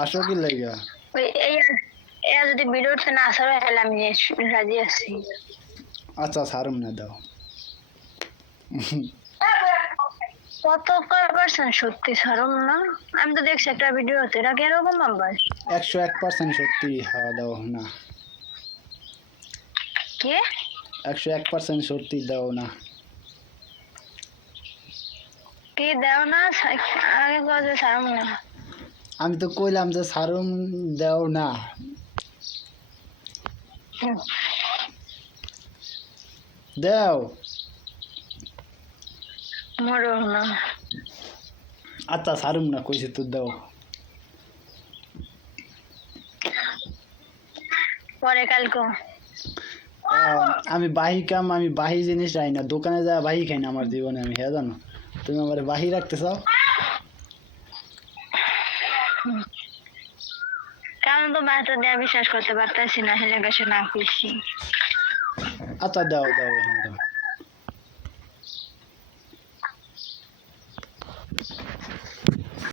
আসো কি লাগা ওই এই যদি ভিডিওতে না আসে তাহলে আমি রাজি আছি। আচ্ছা ছাড়ুম না দাও। কত কয় পার্সেন্ট সত্যি ছাড়ুম না? আমি তো দেখছি একটা ভিডিওতে, এটা কিরকম আবার? 101% সত্যি। হ্যাঁ দাও না। কি 101% সত্যি দাও না। কি দেও না? আগে কয়ে ছাড়ুম না। আমি তো কইলাম যে ছাড়ুম দাও না। দাও। মরো না। আচ্ছা ছাড়ুম না কইছি তো দাও। পরে কালকে আমি আমি বাহি জিনিস চাই না, দোকানে যা বাহি খাই না আমার জীবনে আমি, হ্যাঁ জানো? তুমি আমার বাহি রাখতে চাও? কারণ তো বাচ্চা দেওয়া বিশ্বাস করতে পারতেছি না, হেলে গেছে না খুশি। আচ্ছা দাও দাও, হ্যাঁ দাও।